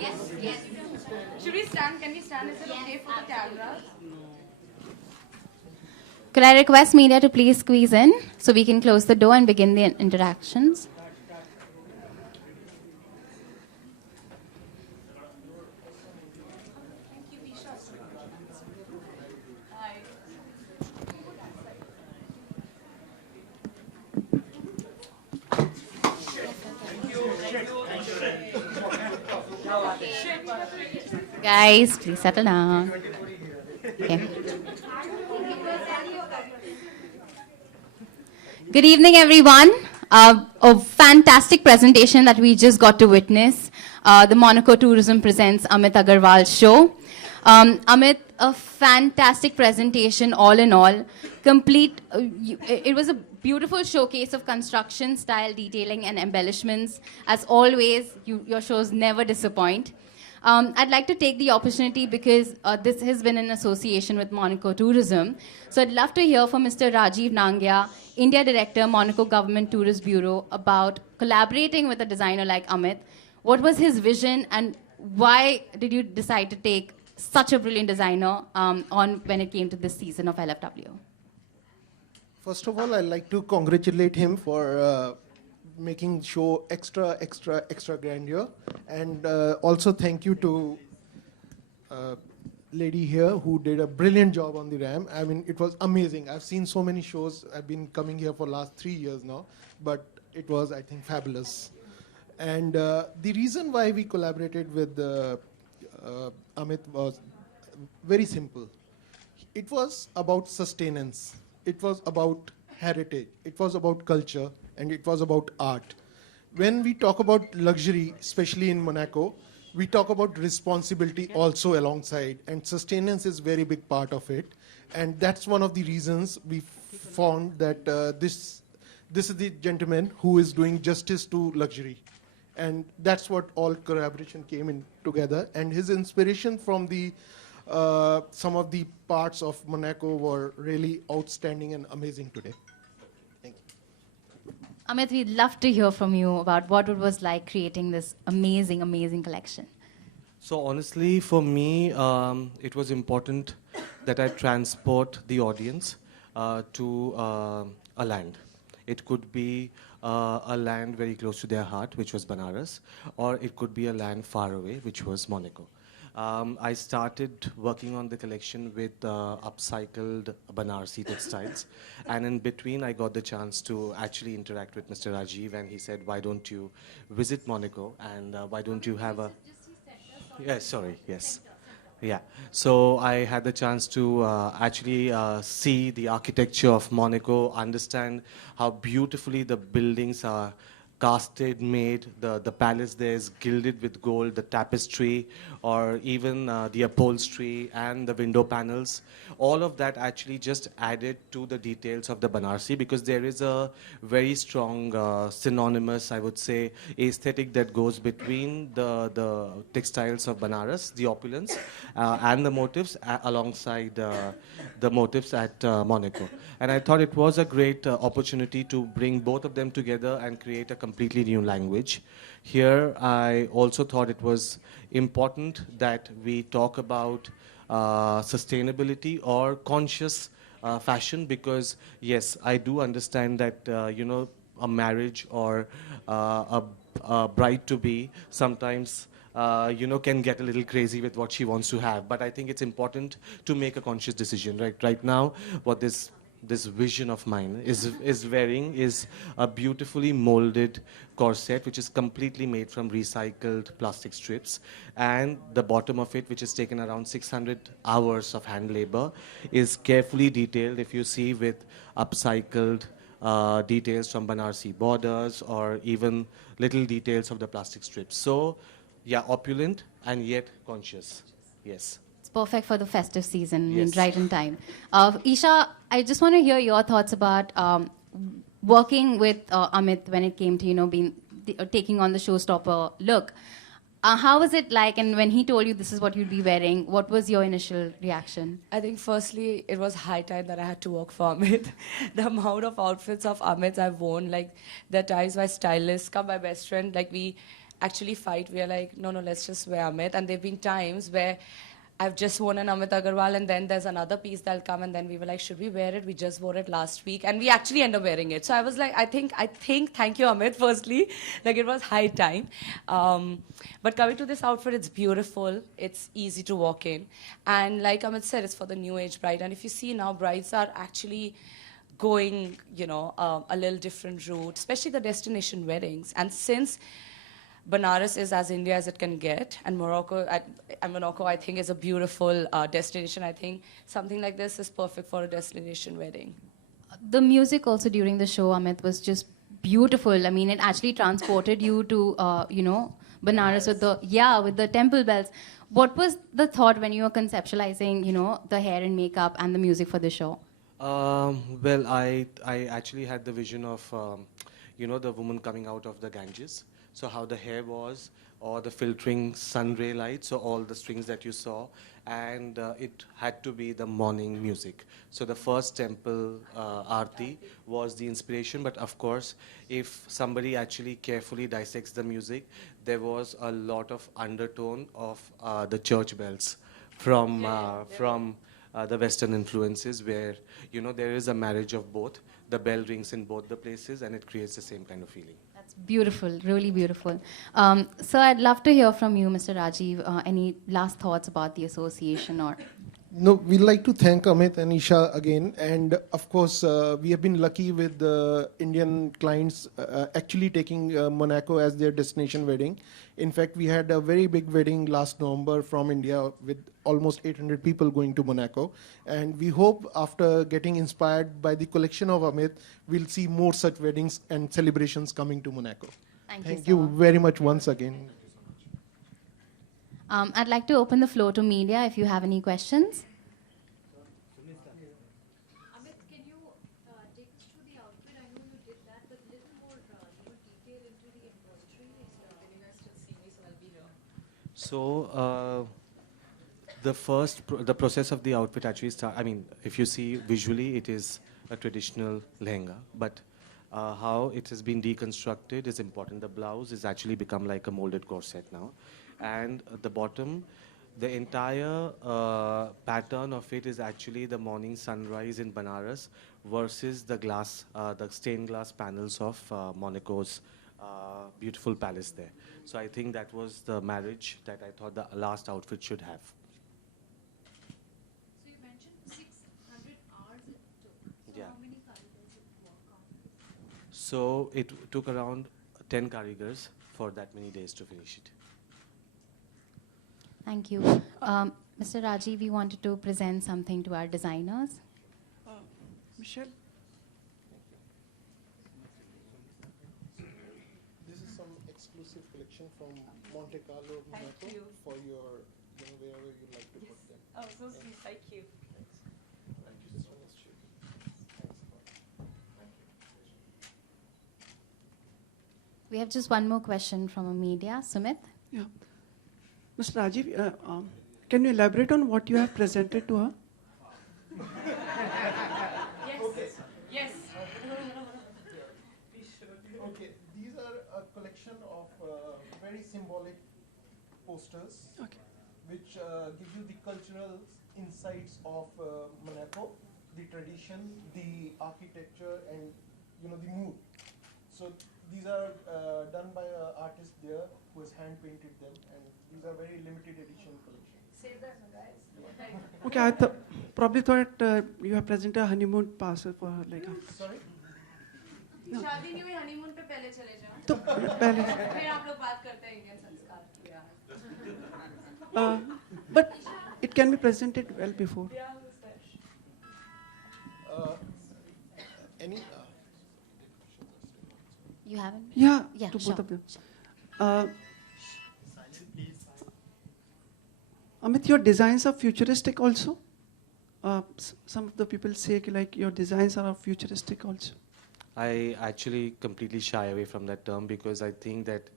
Yes, yes. Should we stand? Can we stand? Is it okay for the camera? Could I request media to please squeeze in so we can close the door and begin the interactions? Guys, please settle down. Okay. Good evening, everyone. A fantastic presentation that we just got to witness. The Monaco Tourism presents Amit Agarwal's show. Amit, a fantastic presentation all in all. Complete, it was a beautiful showcase of construction, style, detailing, and embellishments. As always, your shows never disappoint. I'd like to take the opportunity because this has been in association with Monaco Tourism. So I'd love to hear from Mr. Rajiv Nangia, India Director, Monaco Government Tourist Bureau, about collaborating with a designer like Amit. What was his vision and why did you decide to take such a brilliant designer on when it came to this season of LFW? First of all, I'd like to congratulate him for making show extra grandeur, and also thank you to lady here who did a brilliant job on the ramp. I mean, it was amazing. I've seen so many shows. I've been coming here for last 3 years now, but it was, I think, fabulous. And the reason why we collaborated with Amit was very simple. It was about sustenance. It was about heritage. It was about culture, and it was about art. When we talk about luxury, especially in Monaco, we talk about responsibility also alongside, and sustenance is very big part of it. And that's one of the reasons we found that this is the gentleman who is doing justice to luxury. And that's what all collaboration came in together. And his inspiration from the some of the parts of Monaco were really outstanding and amazing today. Thank you. Amit, we'd love to hear from you about what it was like creating this amazing, amazing collection. So honestly, for me, it was important that I transport the audience to a land. It could be a land very close to their heart, which was Benares, or it could be a land far away, which was Monaco. I started working on the collection with upcycled Banarsi textiles. And in between, I got the chance to actually interact with Mr. Rajiv, and he said, why don't you visit Monaco, and why don't you have a... Yes, sorry, yes. Yeah, so I had the chance to actually see the architecture of Monaco, understand how beautifully the buildings are casted, made. The palace there is gilded with gold, the tapestry, or even the upholstery and the window panels. All of that actually just added to the details of the Banarsi, because there is a very strong synonymous, I would say, aesthetic that goes between the textiles of Banaras, the opulence, and the motifs alongside the motifs at Monaco. And I thought it was a great opportunity to bring both of them together and create a completely new language. Here, I also thought it was important that we talk about sustainability or conscious fashion, because yes, I do understand that you know, a marriage or a bride-to-be sometimes you know, can get a little crazy with what she wants to have. But I think it's important to make a conscious decision. Right now, what this vision of mine is wearing is a beautifully molded corset, which is completely made from recycled plastic strips, and the bottom of it, which is taken around 600 hours of hand labor, is carefully detailed, if you see, with upcycled details from Banarsi borders, or even little details of the plastic strips. So yeah, opulent and yet conscious. Yes. It's perfect for the festive season, Yes. right in time. Isha, I just want to hear your thoughts about working with Amit when it came to, you know, taking on the showstopper look. How was it like, and when he told you this is what you'd be wearing, what was your initial reaction? I think firstly, it was high time that I had to work for Amit. The amount of outfits of Amit's I've worn, like the ties by stylists, come by best friend, like we actually fight. We are like, no, let's just wear Amit. And there have been times where I've just worn an Amit Agarwal, and then there's another piece that'll come, and then we were like, should we wear it? We just wore it last week, and we actually end up wearing it. So I was like, I think, thank you, Amit, firstly. Like, it was high time. But coming to this outfit, it's beautiful. It's easy to walk in. And like Amit said, it's for the new age bride. And if you see now, brides are actually going, a little different route, especially the destination weddings. And since Banaras is as India as it can get, and Morocco, I think, is a beautiful destination. I think something like this is perfect for a destination wedding. The music also during the show, Amit, was just beautiful. I mean, it actually transported you to, Banaras with the temple bells. What was the thought when you were conceptualizing, the hair and makeup and the music for the show? Well, I actually had the vision of, the woman coming out of the Ganges. So how the hair was, or the filtering sun ray lights, or all the strings that you saw, and it had to be the morning music. So the first temple aarti was the inspiration, but of course, if somebody actually carefully dissects the music, there was a lot of undertone of the church bells from the Western influences, where there is a marriage of both. The bell rings in both the places, and it creates the same kind of feeling. That's beautiful, really beautiful. So I'd love to hear from you, Mr. Rajiv. Any last thoughts about the association or? No, we'd like to thank Amit and Isha again. And of course, we have been lucky with the Indian clients actually taking Monaco as their destination wedding. In fact, we had a very big wedding last November from India with almost 800 people going to Monaco. And we hope after getting inspired by the collection of Amit, we'll see more such weddings and celebrations coming to Monaco. Thank you very much once again. I'd like to open the floor to media if you have any questions. Amit, can you take us through the outfit? I know you did that, but a little more detail into the embroidery. Can you guys still see me, so I'll be here? So the process of the outfit actually starts. I mean, if you see visually, it is a traditional lehenga, but how it has been deconstructed is important. The blouse has actually become like a molded corset now. And the bottom, the entire pattern of it is actually the morning sunrise in Banaras versus the glass, the stained glass panels of Monaco's beautiful palace there. So I think that was the marriage that I thought the last outfit should have. So you mentioned 600 hours it took. So Yeah. how many cardigans did you work on? So it took around 10 karigars for that many days to finish it. Thank you. Mr. Rajiv, we wanted to present something to our designers. Michelle? This is some exclusive collection from Monte Carlo, Monaco, for your, wherever you like to put them. Oh, so sweet. Thank you. This one is cheap. We have just one more question from a media. Sumit? Yeah. Mr. Rajiv, can you elaborate on what you have presented to her? Yes. Okay, these are a collection of very symbolic posters, Okay. which give you the cultural insights of Monaco, the tradition, the architecture, and the mood. So these are done by an artist there who has hand painted them, and these are very limited edition collection. Save that, guys. Okay, I probably thought you have presented a honeymoon passer for her. Like, Sorry? शादी नहीं हुई honeymoon पे पहले चले जाओ तो पहले, फिर आप लोग बात करते हैं इंडियन संस्कार की but it can be presented well before. Any? You haven't? Yeah, Yeah, to sure. both of them. Amit, your designs are futuristic also? Some of the people say like your designs are futuristic also. I actually completely shy away from that term because I think that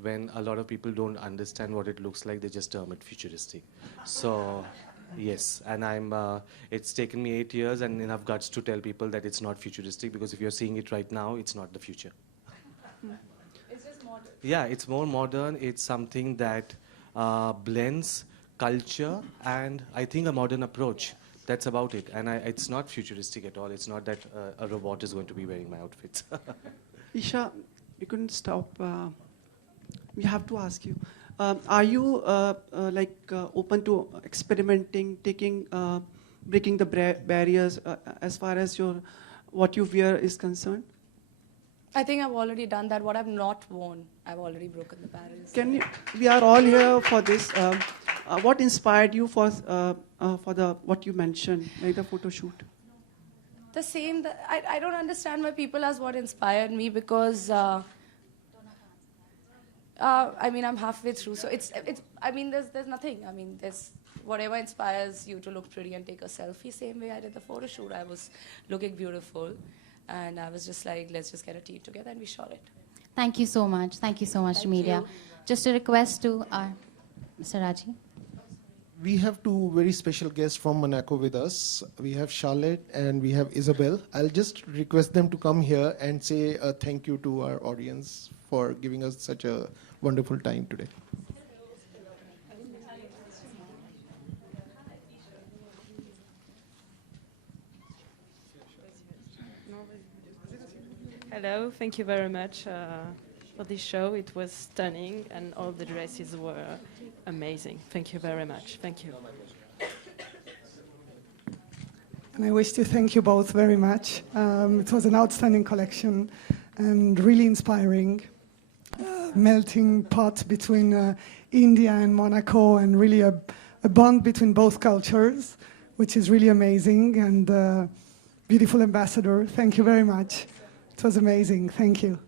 when a lot of people don't understand what it looks like, they just term it futuristic. So, yes, and it's taken me 8 years and enough guts to tell people that it's not futuristic because if you're seeing it right now, it's not the future. It's just Yeah, it's more modern. It's something that blends culture and I think a modern approach. That's about it. And it's not futuristic at all. It's not that a robot is going to be wearing my outfits. Isha, you couldn't stop. We have to ask you. Are you open to experimenting, breaking the barriers as far as what you wear is concerned? I think I've already done that. What I've not worn, I've already broken the barriers. We are all here for this. What inspired you for what you mentioned, like the photo shoot? The same. I don't understand why people ask what inspired me because. I mean, I'm halfway through, so it's. I mean, there's nothing. I mean, there's whatever inspires you to look pretty and take a selfie. Same way I did the photo shoot. I was looking beautiful, and I was just like, let's just get a team together, and we shot it. Thank you so much. Thank you so much, media. Just a request to Mr. Raji. We have two very special guests from Monaco with us. We have Charlotte and we have Isabel. I'll just request them to come here and say a thank you to our audience for giving us such a wonderful time today. Hello, thank you very much for this show. It was stunning and all the dresses were amazing. Thank you very much. Thank you. And I wish to thank you both very much. It was an outstanding collection and really inspiring. Melting pot between India and Monaco, and really a bond between both cultures, which is really amazing. And beautiful ambassador, thank you very much. It was amazing. Thank you.